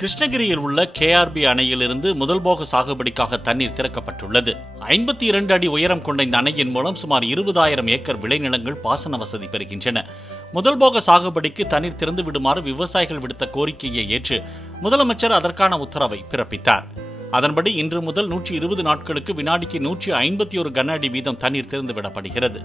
கிருஷ்ணகிரியில் உள்ள கேஆர்பி அணையிலிருந்து முதல் போக சாகுபடிக்காக தண்ணீர் திறக்கப்பட்டுள்ளது. 52 அடி உயரம் கொண்ட இந்த அணையின் மூலம் சுமார் 20,000 ஏக்கர் விளைநிலங்கள் பாசன வசதி பெறுகின்றன. முதல் போக சாகுபடிக்கு தண்ணீர் திறந்து விடுமாறு விவசாயிகள் விடுத்த கோரிக்கையை ஏற்று முதலமைச்சர் அதற்கான உத்தரவை பிறப்பித்தார். அதன்படி இன்று முதல் 120 நாட்களுக்கு வினாடிக்கு 151 கன அடி வீதம் தண்ணீர் திறந்துவிடப்படுகிறது.